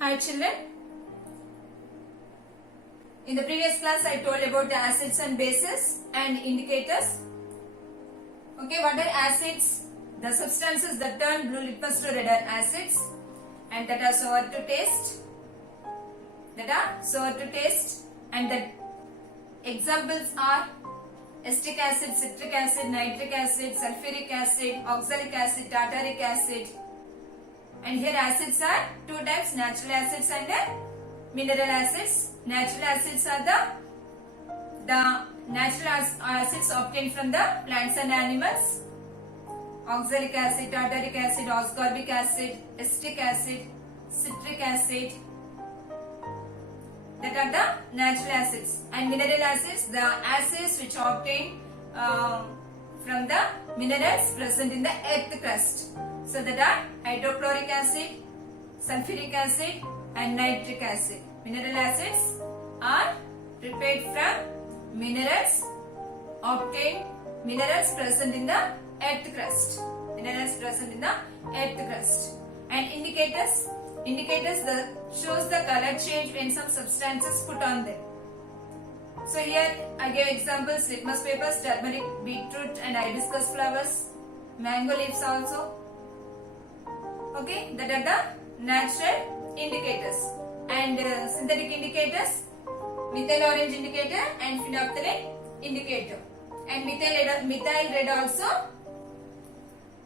Hi children. In the previous class I told about the acids and bases and indicators. Okay, what are acids? The substances that turn blue litmus to red are acids and that are sour to taste. And the examples are acetic acid, citric acid, nitric acid, sulfuric acid, oxalic acid, tartaric acid. And here acids are two types, natural acids and mineral acids. Natural acids are the natural acids obtained from the plants and animals. Oxalic acid, tartaric acid, ascorbic acid, acetic acid, citric acid. That are the natural acids. And mineral acids, the acids which are obtained from the minerals present in the earth crust. So that are hydrochloric acid, sulfuric acid and nitric acid. Mineral acids are prepared from minerals present in the earth crust. And indicators that shows the color change when some substances put on them. So here I gave examples: litmus papers, turmeric, beetroot and hibiscus flowers, mango leaves also. Okay, that are the natural indicators. And synthetic indicators, methyl orange indicator and phenolphthalein indicator. And methyl red also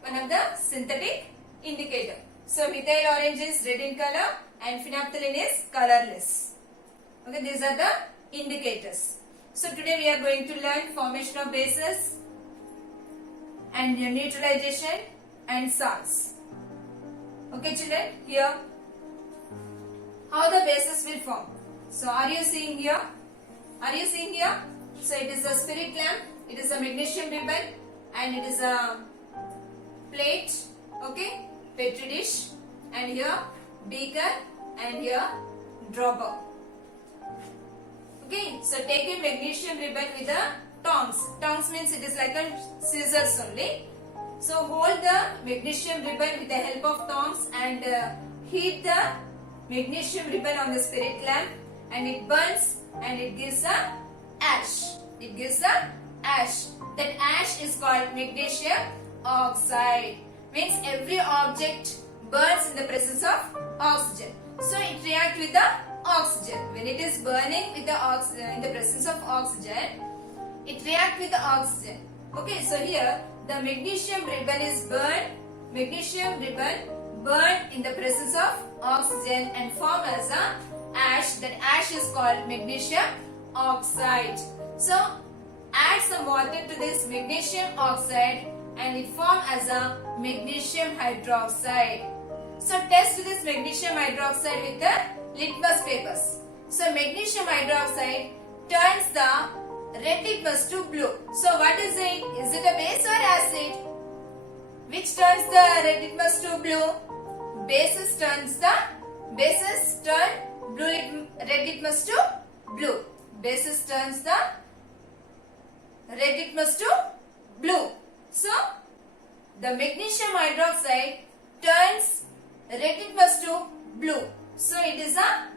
one of the synthetic indicator. So methyl orange is red in color and phenolphthalein is colorless. Okay, these are the indicators. So today we are going to learn formation of bases and neutralization and salts. Okay children, here how the bases will form. So are you seeing here? So it is a spirit lamp, it is a magnesium ribbon and it is a plate, okay, petri dish, and here beaker and here dropper. Okay, so take a magnesium ribbon with the tongs. Tongs means it is like a scissors only. So hold the magnesium ribbon with the help of tongs and heat the magnesium ribbon on the spirit lamp and it burns and it gives a ash. That ash is called magnesium oxide. Means every object burns in the presence of oxygen. So it reacts with the oxygen. When it is burning with the in the presence of oxygen, it reacts with the oxygen. Okay, so here the magnesium ribbon is burned. Magnesium ribbon burned in the presence of oxygen and form as a ash. That ash is called magnesium oxide. So add some water to this magnesium oxide and it form as a magnesium hydroxide. So test this magnesium hydroxide with the litmus papers. So magnesium hydroxide turns the red litmus to blue. So what is it? Is it a base or acid? Which turns the red litmus to blue? Bases turn red litmus to blue. Bases turns the red litmus to blue. So the magnesium hydroxide turns red litmus to blue. So it is a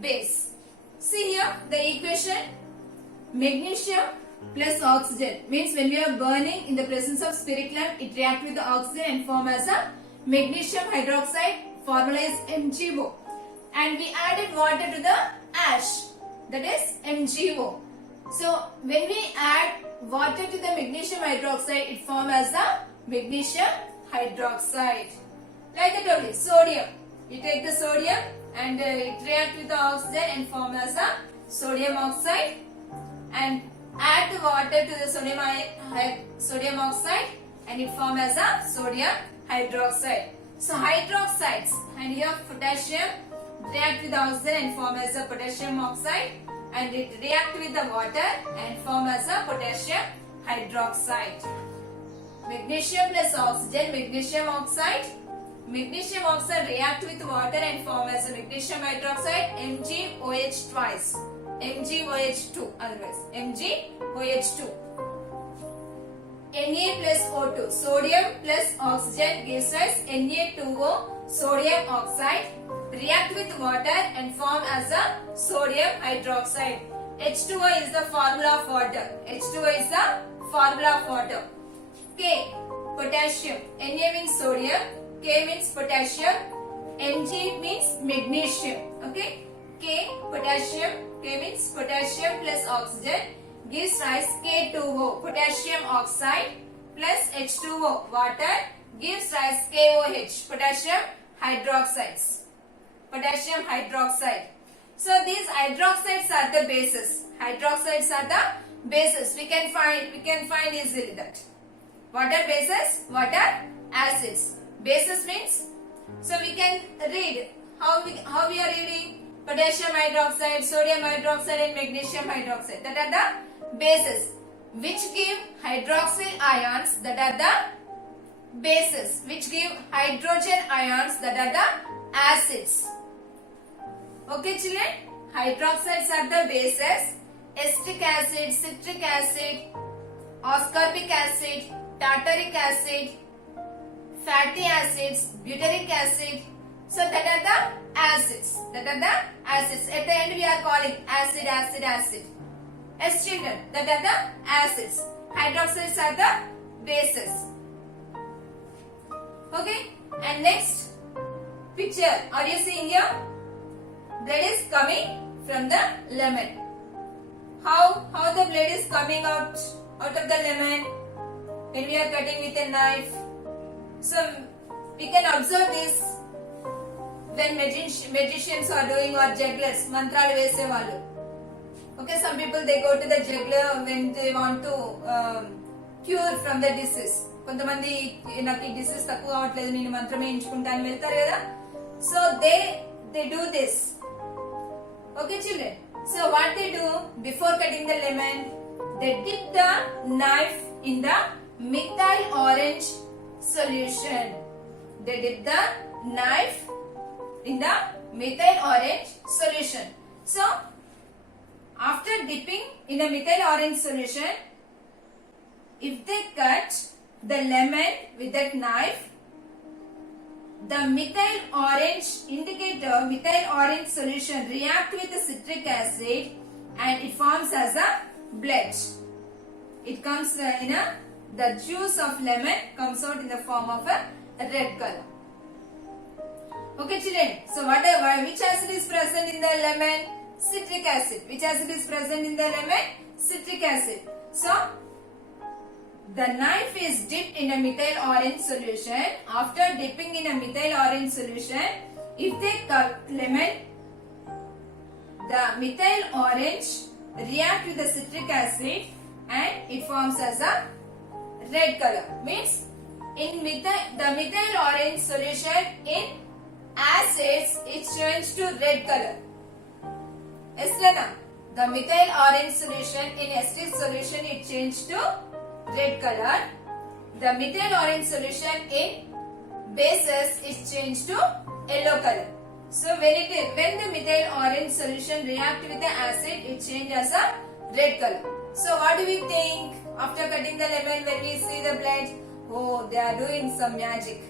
base. See here the equation: magnesium plus oxygen means when we are burning in the presence of spirit lamp, it reacts with the oxygen and form as a magnesium hydroxide. Formula is MgO. And we added water to the ash, that is MgO. So when we add water to the magnesium hydroxide, it forms as a magnesium hydroxide. Like that only. Sodium. You take the sodium and it reacts with the oxygen and form as a sodium oxide, and add the water to the sodium oxide and it form as a sodium hydroxide. So hydroxides, and here potassium react with the oxygen and form as a potassium oxide, and it react with the water and form as a potassium hydroxide. Magnesium plus oxygen, magnesium oxide. Magnesium oxide react with water and form as a magnesium hydroxide, MgOH twice. MgOH2 otherwise. MgOH2. Na plus O2. Sodium plus oxygen gives us Na2O, sodium oxide. React with water and form as a sodium hydroxide. H2O is the formula of water. H2O is the formula of water. K, potassium. Na means sodium, K means potassium, Mg means magnesium. Okay, K, potassium, K means potassium plus oxygen gives rise K2O, potassium oxide, plus H2O, water, gives rise KOH, potassium hydroxides. Potassium hydroxide. So these hydroxides are the bases. Hydroxides are the bases. We can find easily that. What are bases? What are acids? Bases means, so we can read how we are reading potassium hydroxide, sodium hydroxide and magnesium hydroxide. That are the bases which give hydroxyl ions, that are the bases which give hydrogen ions, that are the acids. Okay children, hydroxides are the bases. Acetic acid, citric acid, ascorbic acid, tartaric acid, fatty acids, butyric acid. So that are the acids. That are the acids. At the end we are calling acid, acid, acid. Yes children, that are the acids. Hydroxides are the bases. Okay. And next picture. Are you seeing here? Blood is coming from the lemon. How the blood is coming out of the lemon when we are cutting with a knife. So we can observe this when magicians are doing, or jugglers, mantralu vese vallu. Okay, some people they go to the juggler when they want to cure from the disease. కొంతమంది నాకు ఈ disease తక్కువ అవట్లేదు నేను మంత్రమే ఎంచుకుంటా అని వెళ్తారు కదా. So they do this. Okay children. So what they do before cutting the lemon, they dip the knife in the methyl orange solution. They dip the knife in the methyl orange solution. So after dipping in a methyl orange solution, if they cut the lemon with that knife, the methyl orange indicator, methyl orange solution react with the citric acid and it forms as a blood. It comes in the juice of lemon comes out in the form of a red color. Okay children, so which acid is present in the lemon? Citric acid. Which acid is present in the lemon? Citric acid. So the knife is dipped in a methyl orange solution. After dipping in a methyl orange solution, if they cut lemon, the methyl orange react with the citric acid and it forms as a red color. Means in the methyl orange solution in acids it changes to red color. Yes, Lena? The methyl orange solution in acidic solution it changes to red color. The methyl orange solution in bases is changed to yellow color. So when the methyl orange solution react with the acid, it changes as a red color. So what do we think after cutting the lemon when we see the blood? Oh, they are doing some magic.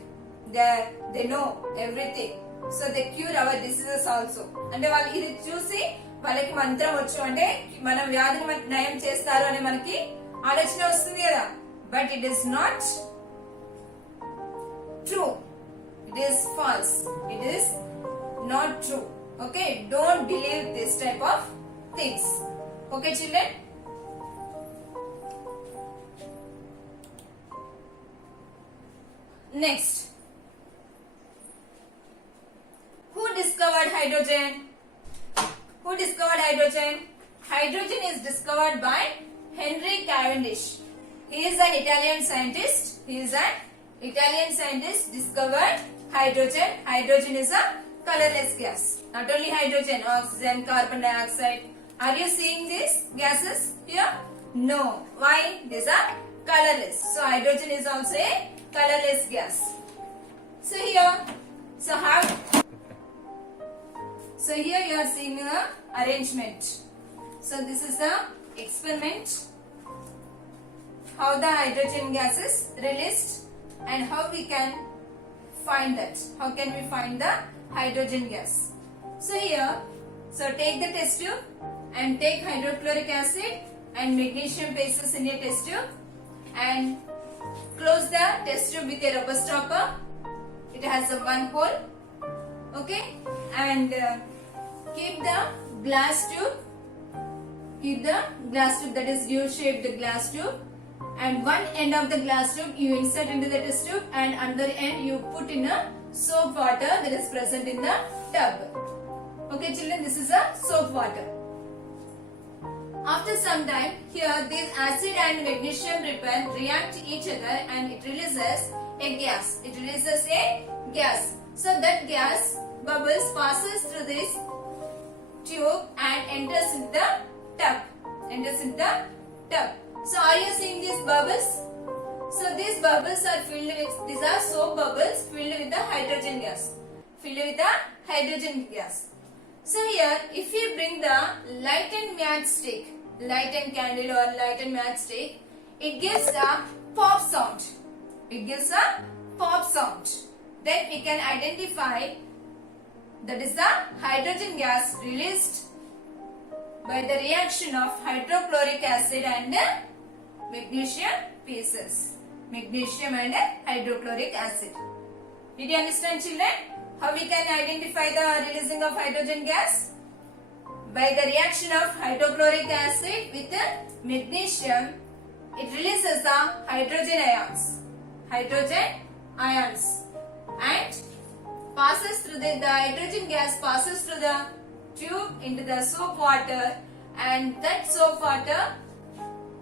They know everything. So they cure our diseases also. అంటే వాళ్ళు ఇది చూసి వాళ్ళకి మంత్రం వచ్చు అంటే మన వ్యాధిని నయం చేస్తారు అని మనకి ఆలోచన వస్తుంది కదా. But it is not true, it is false, it is not true. Okay, don't believe this type of things. Okay children, next, who discovered hydrogen? Who discovered hydrogen? Hydrogen is discovered by Henry Cavendish. He is an Italian scientist. Discovered hydrogen. Hydrogen is a colorless gas. Not only hydrogen, oxygen, carbon dioxide. Are you seeing these gases here? No. Why? These are colorless. So hydrogen is also a colorless gas. So here you are seeing the arrangement. So this is the experiment. how the hydrogen gas is released and how we can find that. How can we find the hydrogen gas? So here, so take the test tube and take hydrochloric acid and magnesium bases in your test tube and close the test tube with a rubber stopper. It has a one hole, okay, and keep the glass tube. Keep the glass tube, that is U-shaped glass tube, and one end of the glass tube you insert into the test tube and other end you put in a soap water that is present in the tub. Okay children, this is a soap water. After some time, here this acid and magnesium repel react each other and it releases a gas. It releases a gas. So that gas bubbles passes through this tube and enters in the tub. So are you seeing these bubbles? So these bubbles are filled with, these are soap bubbles filled with the hydrogen gas. So here, if we bring the lightened matchstick, lightened candle or lightened matchstick, it gives a pop sound. Then we can identify that is the hydrogen gas released by the reaction of hydrochloric acid and magnesium bases. Magnesium and hydrochloric acid. Did you understand children? How we can identify the releasing of hydrogen gas? By the reaction of hydrochloric acid with magnesium, it releases the hydrogen ions and passes through the hydrogen gas passes through the tube into the soap water, and that soap water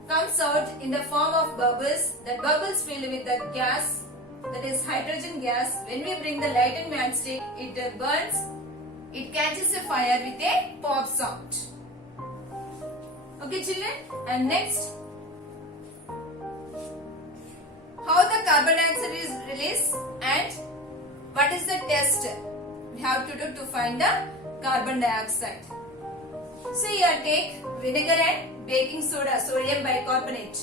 comes out in the form of bubbles. That bubbles filled with the gas, that is hydrogen gas. When we bring the lightened matchstick, it burns. It catches a fire with a pop sound. Okay children, and next, how the carbon dioxide is released and what is the test we have to do to find the carbon dioxide. So here take vinegar and baking soda, sodium bicarbonate.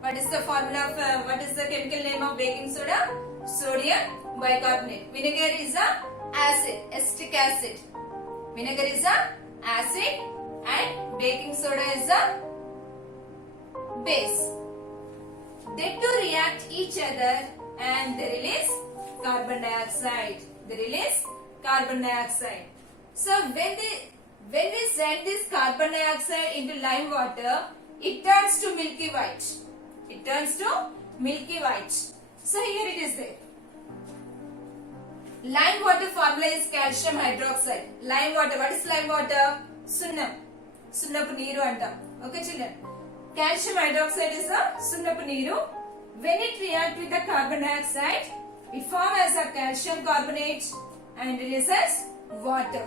What is the formula of, what is the chemical name of baking soda? Sodium bicarbonate. Vinegar is a acid, acetic acid. Vinegar is a acid and baking soda is a base. They two react each other and they release carbon dioxide. So when we send this carbon dioxide into lime water, it turns to milky white. So here it is there. Lime water formula is calcium hydroxide. Lime water, what is lime water? Sunnapu neeru antam. Okay children. Calcium hydroxide is a sunnapu neeru. When it reacts with the carbon dioxide, it forms as a calcium carbonate and releases water.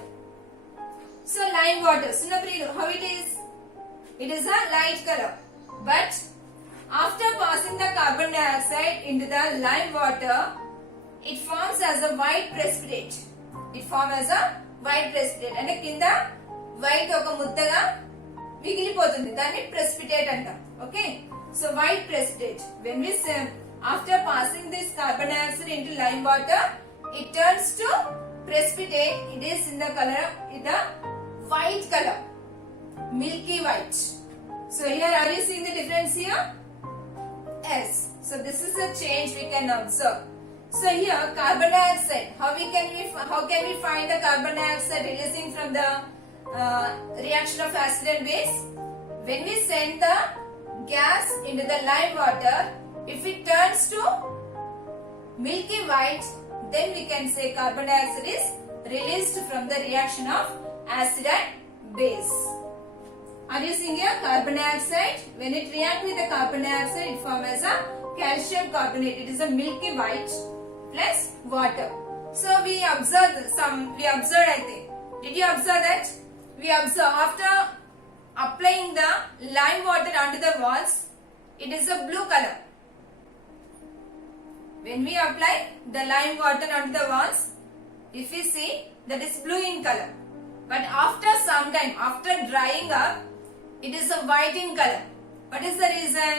So lime water, sunnapu neeru, how it is? It is a light color. But after passing the carbon dioxide into the lime water, it forms as a white precipitate. అంటే కింద white ఒక ముద్దగా మిగిలిపోతుంది. దాన్ని precipitate అంటాం. Okay? So white precipitate. When we after passing this carbon dioxide into lime water, it turns to precipitate. It is in the color, the white color, milky white. So here, are you seeing the difference here? Yes. So this is a change we can observe. So here, carbon dioxide. How can we find the carbon dioxide releasing from the reaction of acid and base? When we send the gas into the lime water, if it turns to milky white, then we can say carbon dioxide is released from the reaction of acid and base. Are you seeing here? Carbon dioxide, when it reacts with the carbon dioxide, it forms as a calcium carbonate. It is a milky white plus water. So we observed I think. Did you observe that? We observe after applying the lime water onto the walls, it is a blue color. When we apply the lime water onto the walls, if we see, that is blue in color. But after some time, after drying up, it is a white in color. What is the reason?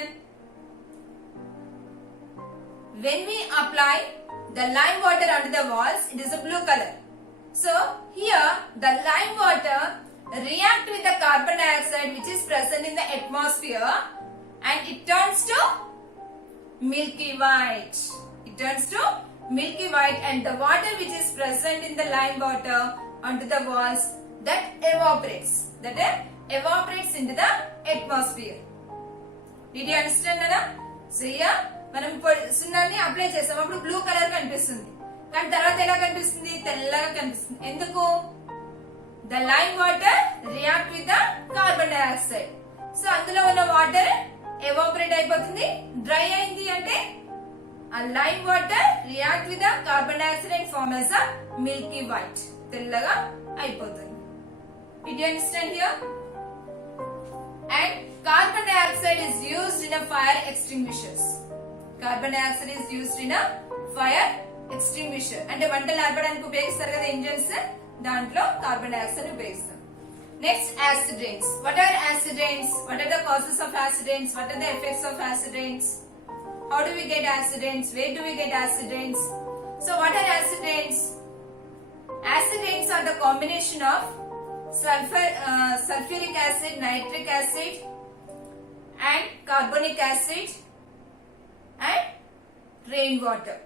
when we apply the lime water onto the walls, it is a blue color. So here the lime water react with the carbon dioxide which is present in the atmosphere and it turns to milky white. It turns to milky white and the water which is present in the lime water onto the walls that evaporates. That evaporates into the atmosphere. Did you understand, Nana? So here మనం సున్నాన్ని apply చేస్తాం అప్పుడు blue colour కనిపిస్తుంది కానీ తర్వాత ఎలా కనిపిస్తుంది తెల్లగా కనిపిస్తుంది ఎందుకు the lime water react with the carbon dioxide so అందులో ఉన్న వాటర్ ఎవాపరేట్ అయిపోతుంది డ్రై అయింది అంటే ఆ lime water react with the carbon dioxide and form as a milky white తెల్లగా అయిపోతుంది Did you understand here? And carbon dioxide is used in a fire extinguishers. Carbon dioxide is used in a fire extinguisher. అంటే మంటలు ఆర్పడానికి ఉపయోగిస్తారు కదా engines దాంట్లో carbon dioxide ఉపయోగిస్తాం next acid rains. What are acid rains? What are the causes of acid rains? What are the effects of acid rains? How do we get acid rains? Where do we get acid rains? So what are acid rains? Acid rains are the combination of sulfuric acid, nitric acid and carbonic acid and rainwater.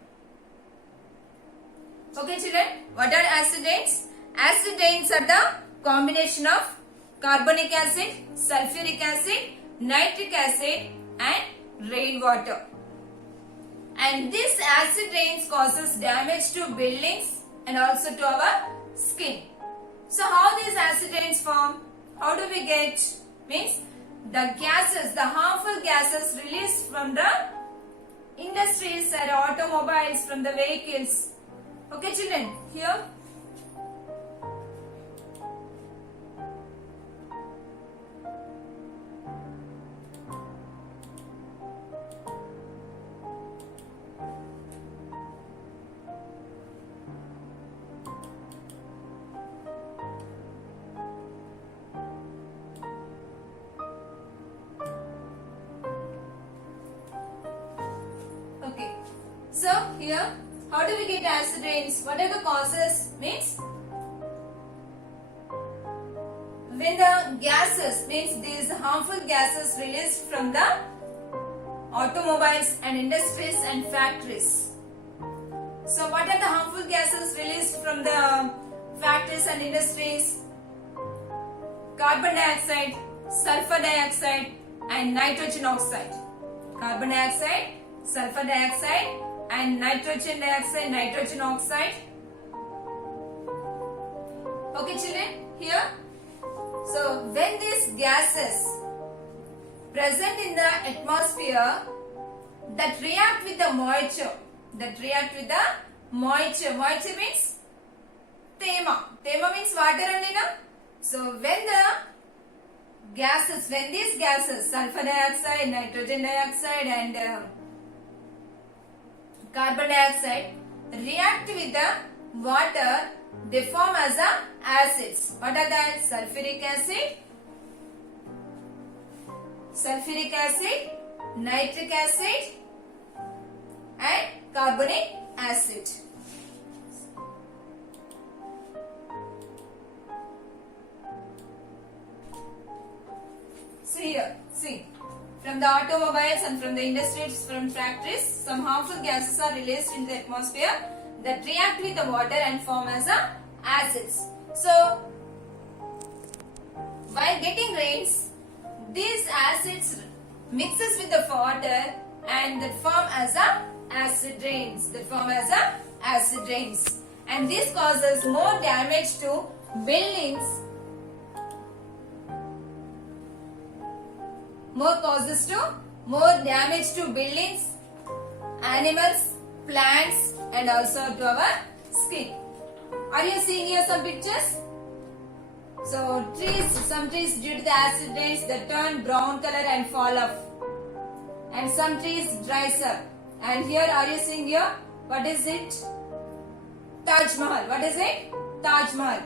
Okay children, what are acid rains? Acid rains are the combination of carbonic acid, sulfuric acid, nitric acid and rainwater. And this acid rains causes damage to buildings and also to our skin. So how these acid rains form? How do we get? Means the gases, the harmful gases released from the industries and automobiles, from the vehicles. Okay children, here. So here, how do we get acid rains? What are the causes? Means when the gases, means these harmful gases released from the automobiles and industries and factories. So what are the harmful gases released from the factories and industries? Carbon dioxide, sulfur dioxide and nitrogen oxide. Carbon dioxide, sulfur dioxide and nitrogen dioxide, nitrogen oxide. Okay children, here. So when these gases present in the atmosphere that react with the moisture, moisture means tema means water and na. So when these gases, sulfur dioxide, nitrogen dioxide and carbon dioxide react with the water, they form as a acids. What are that? Sulfuric acid, nitric acid and carbonic acid. So here, see. From the automobiles and from the industries, from factories, some harmful gases are released into the atmosphere that react with the water and form as a acids. So, while getting rains, these acids mixes with the water and that form as a acid rains. And this causes more damage to buildings. More damage to buildings, animals, plants and also to our skin. Are you seeing here some pictures? So some trees due to the acid rains that turn brown color and fall off. And some trees dries up. And here are you seeing here? What is it? Taj Mahal. What is it? Taj Mahal.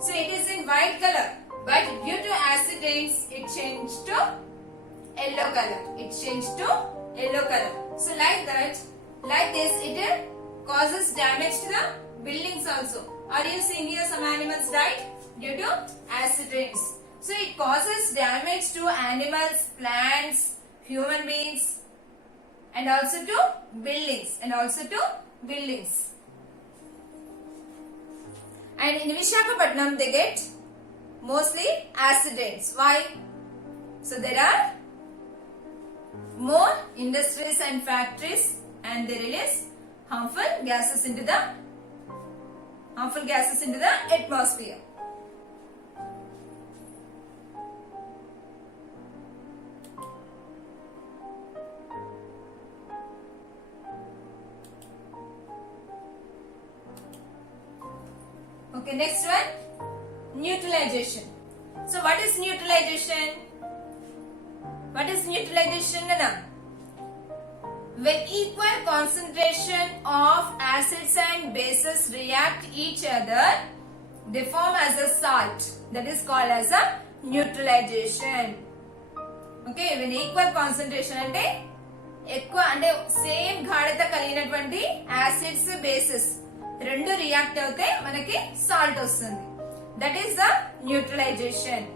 So it is in white color. But due to acid rains it changed to yellow color. So like that, Like this, it causes damage to the buildings also. Are you seeing here some animals died due to acid rains? So it causes damage to animals, plants, human beings, and also to buildings. And in Visakhapatnam, they get mostly acid rains. Why? So there are more industries and factories, and they release harmful gases into the atmosphere. Okay, next one, neutralization. So what is neutralization? Nana? When equal concentration of acids and bases react each other, they form as a salt. That is called as a neutralization. Okay, when equal concentration ante ఎక్కువ అంటే same గాఢత కలిగినటువంటి acids bases రెండు react అవుతే మనకి salt వస్తుంది. That is the neutralisation.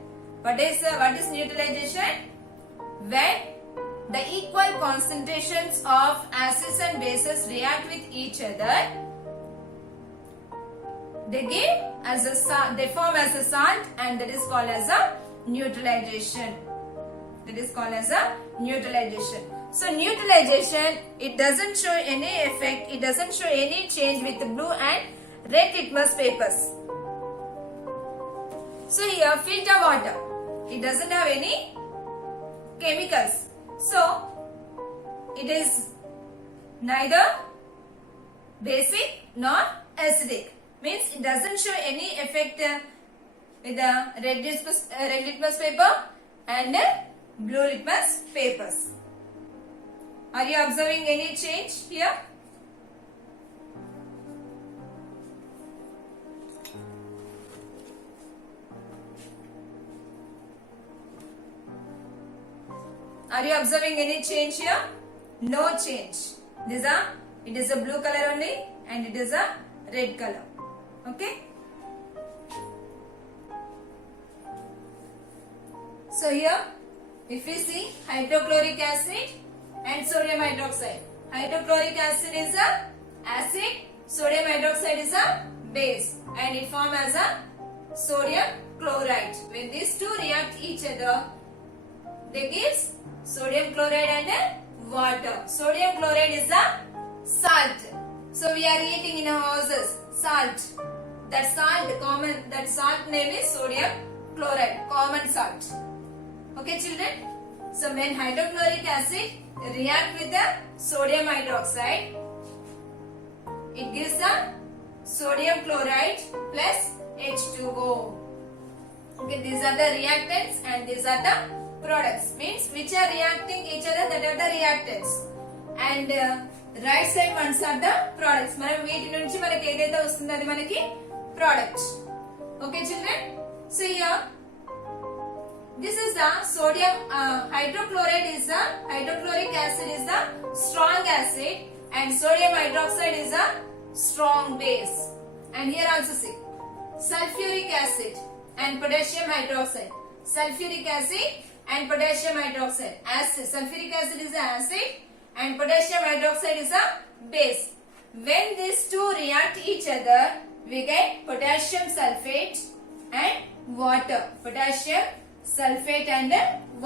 What is neutralization? When the equal concentrations of acids and bases react with each other, they form as a salt, and that is called as a neutralization. So neutralization, it doesn't show any effect, it doesn't show any change with the blue and red litmus papers. So here filter water, it doesn't have any chemicals, so it is neither basic nor acidic, means it doesn't show any effect with the red litmus paper and blue litmus papers. Are you observing any change here? Are you observing any change here? No change. It is a blue color only, and it is a red color. Okay? So here, if we see hydrochloric acid and sodium hydroxide. Hydrochloric acid is a acid, sodium hydroxide is a base, and it forms as a sodium chloride. When these two react each other, they give sodium chloride and water. Sodium chloride is a salt. So we are eating in our houses salt. That salt name is sodium chloride, common salt. Okay, children? So when hydrochloric acid react with the sodium hydroxide, it gives the sodium chloride plus H2O. Okay, these are the reactants and these are the products. Means which are reacting each other, that are the reactants. And right side ones are the products. మనం వీటి నుంచి మనకి ఏదైతే వస్తుందో అది మనకి product. Okay, children? So here, this is the sodium hydrochloric acid is the strong acid, and sodium hydroxide is a strong base. And here also see sulfuric acid and potassium hydroxide. Sulfuric acid and potassium hydroxide. Sulfuric acid is an acid and potassium hydroxide is a base. When these two react each other, we get potassium sulfate and water. Potassium sulfate and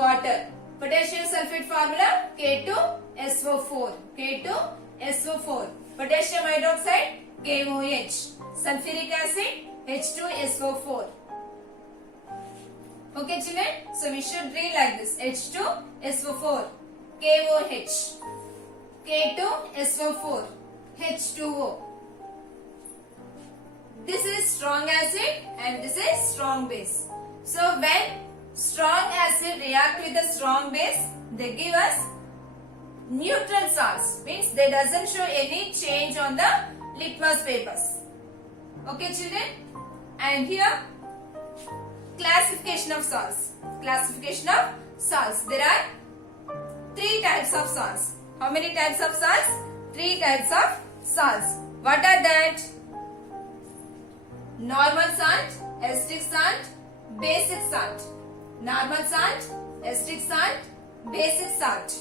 water. Potassium sulfate formula K2SO4. K2SO4. Potassium hydroxide KOH. Sulfuric acid H2SO4. Okay, children? So we should read like this: H2SO4, KOH, K2SO4, H2O. This is strong acid and this is strong base. So when strong acid react with the strong base, they give us neutral salts. Means they doesn't show any change on the litmus papers. Okay, children? And here, classification of salts. There are 3 types of salts. How many types of salts? three types of salts. What are that? Normal salt, acetic salt, basic salt. Normal salt, acetic salt, basic salt.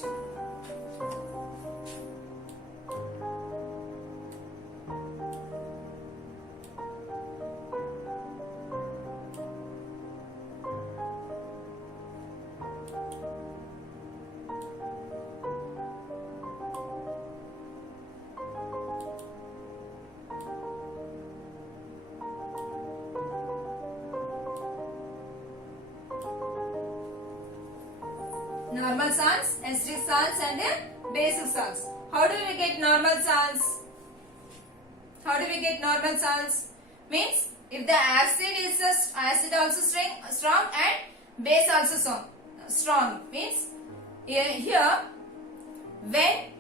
Normal salts, acidic salts and basic salts. How do we get normal salts? How do we get normal salts? Means if the acid is acid also strong and base also strong. Means here when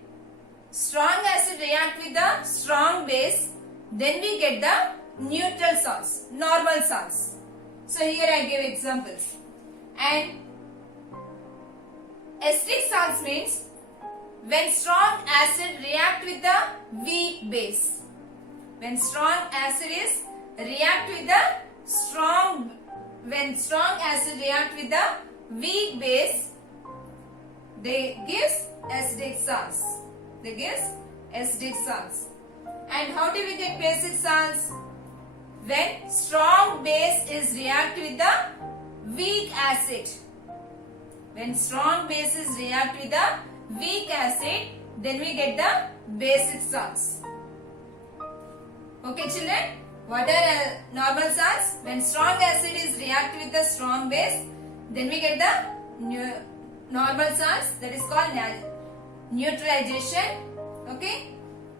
strong acid react with the strong base, then we get the neutral salts, normal salts. So here I give examples. And acidic salts means when strong acid react with the weak base. When strong acid is react with the when strong acid react with the weak base, they gives acidic salts. They gives acidic salts. And how do we get basic salts? When strong base is react with the weak acid. When strong bases react with the weak acid, then we get the basic salts. Okay children, what are normal salts? When strong acid is react with the strong base, then we get the normal salts, that is called neutralization. Okay.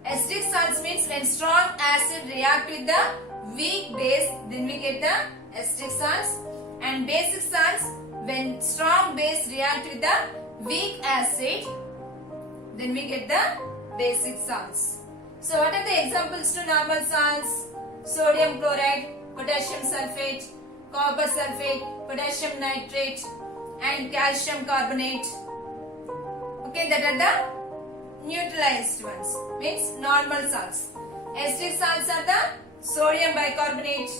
Acidic salts means when strong acid react with the weak base, then we get the acidic salts. And basic salts, when strong base react with the weak acid, then we get the basic salts. So what are the examples to normal salts? Sodium chloride, potassium sulfate, copper sulfate, potassium nitrate and calcium carbonate. Okay, that are the neutralized ones, means normal salts. Acidic salts are the sodium bicarbonate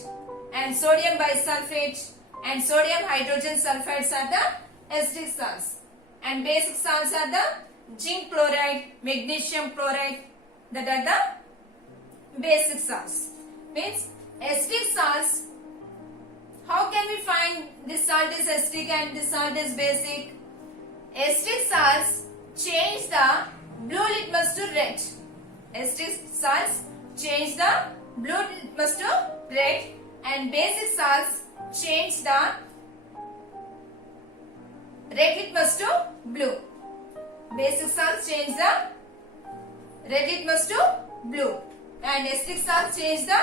and sodium bisulfate and sodium hydrogen sulfides are the acidic salts. And basic salts are the zinc chloride, magnesium chloride, that are the basic salts. Means acidic salts, how can we find this salt is acidic and this salt is basic? Acidic salts change the blue litmus to red. Acidic salts change the blue litmus to red and basic salts change the red litmus to blue. Basic salts change the red litmus to blue and acidic salts change the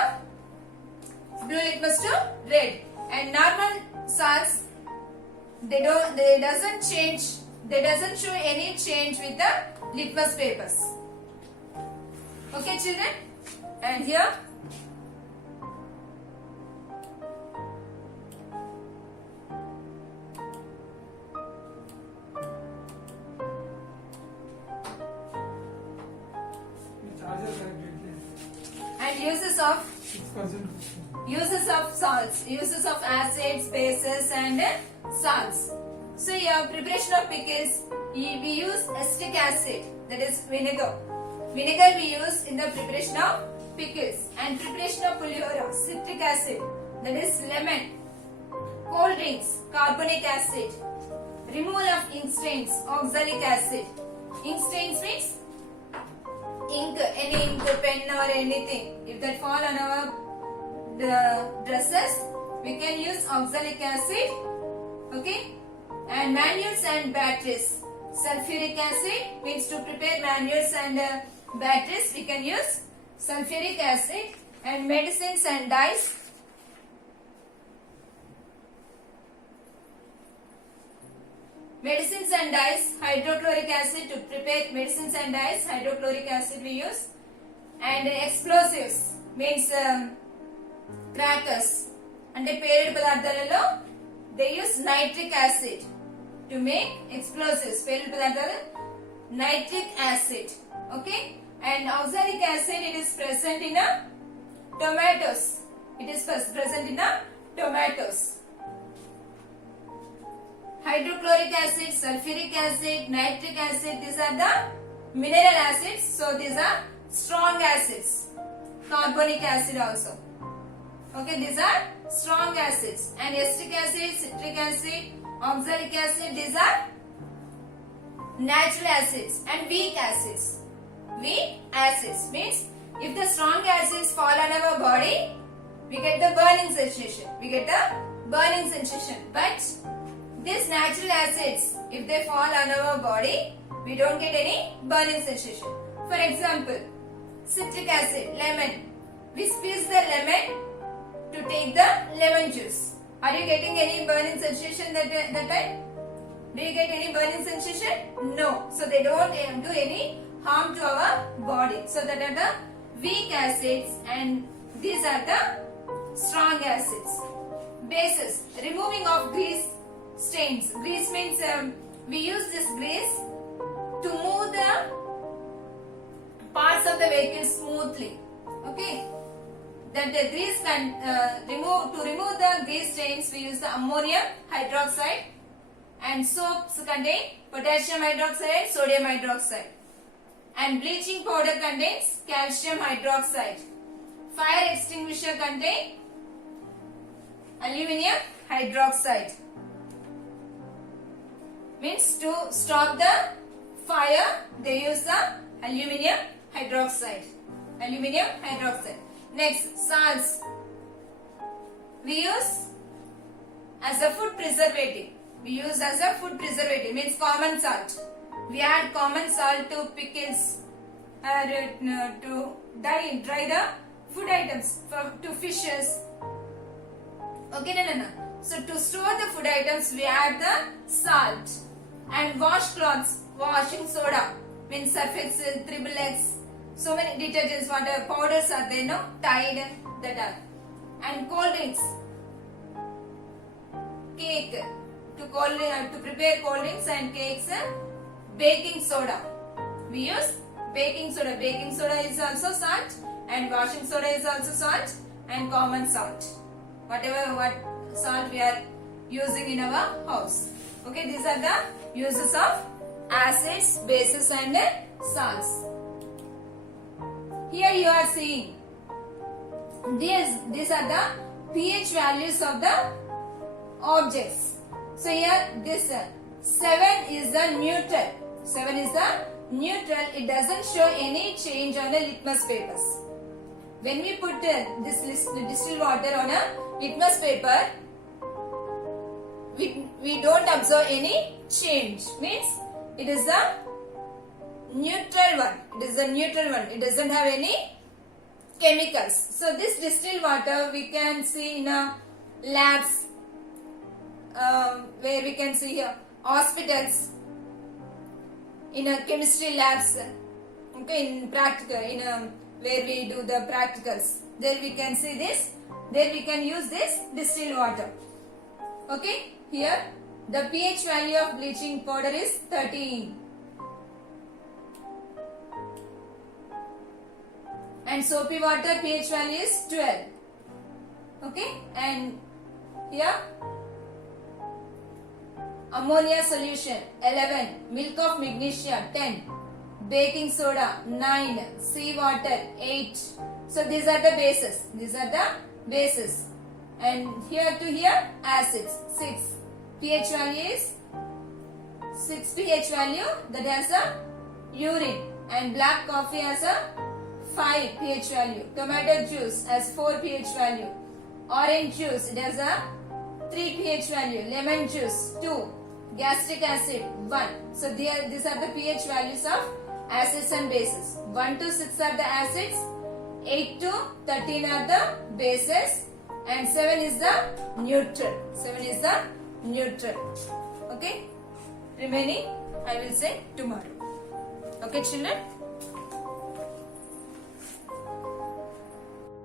blue litmus to red. And normal salts, they doesn't show any change with the litmus papers. Okay children, and here and uses of salts, uses of acids, bases and salts. So here preparation of pickles, we use acetic acid, that is vinegar. Vinegar we use in the preparation of pickles. And preparation of pulihora, citric acid, that is lemon. Cold drinks, carbonic acid. Removal of ink stains, oxalic acid. Ink stains means ink, any ink, pen or anything. If that fall on our dresses, we can use oxalic acid. Okay. And manuals and batteries. Sulfuric acid means to prepare manuals and batteries, we can use sulfuric acid. And medicines and dyes. Medicines and dyes, hydrochloric acid. To prepare medicines and dyes, hydrochloric acid we use. And explosives means crackers. And పేలుడు పదార్థాలలో they use nitric acid to make explosives. పేలుడు పదార్థాలు nitric acid. Okay. And oxalic acid, it is present in a tomatoes. It is present in a tomatoes. Hydrochloric acid, sulfuric acid, nitric acid, these are the mineral acids. So these are strong acids. Carbonic acid also. Okay, these are strong acids. And acetic acid, citric acid, oxalic acid, these are natural acids and weak acids. Weak acids means if the strong acids fall on our body, we get the burning sensation. We get the burning sensation. But these natural acids, if they fall on our body, we don't get any burning sensation. For example, citric acid, lemon. We squeeze the lemon to take the lemon juice. Are you getting any burning sensation that time? Do you get any burning sensation? No. So they don't do any harm to our body. So that are the weak acids and these are the strong acids. Bases. Removing of grease stains. Grease means we use this grease to move the parts of the vehicle smoothly. Okay. That the grease can remove the grease stains, we use the ammonium hydroxide, and soaps contain potassium hydroxide, sodium hydroxide, and bleaching powder contains calcium hydroxide. Fire extinguisher contain aluminium hydroxide. Means to stop the fire, they use the aluminium hydroxide. Aluminium hydroxide. Next, salts. We use as a food preservative. We use as a food preservative, means common salt. We add common salt to pickles to dry the food items, to fishes. Okay, no. So to store the food items, we add the salt. And wash cloths, washing soda, means Surf Excel, Triple X. So many detergents, whatever powders are there, no? Tide, that are. And cold drinks. Cake. To prepare cold drinks and cakes. Baking soda. We use baking soda. Baking soda is also salt. And washing soda is also salt. And common salt. What salt we are using in our house. Okay, these are the uses of acids, bases and salts. Here you are seeing these are the pH values of the objects. So here this 7 is the neutral. 7 is the neutral. It doesn't show any change on the litmus papers. When we put this distilled water on a litmus paper, we don't observe any change. Means it is the neutral one. It is a neutral one. It doesn't have any chemicals. So this distilled water we can see in labs, where we can see here hospitals, in chemistry labs, okay, in practical, where we do the practicals. There we can see this. There we can use this distilled water. Okay, here the pH value of bleaching powder is 13. And soapy water pH value is 12. Okay, and here ammonia solution 11, milk of magnesia 10, baking soda 9, sea water 8. So these are the bases. These are the bases. And here to here acids 6. pH value is 6 pH value, that has a urine, and black coffee has a 5 pH value. Tomato juice has 4 pH value. Orange juice, it has a 3 pH value. Lemon juice 2. Gastric acid 1. So these are the pH values of acids and bases. 1 to 6 are the acids, 8 to 13 are the bases, and 7 is the neutral. 7 is the neutral. Okay. Remaining I will say tomorrow. Okay, children.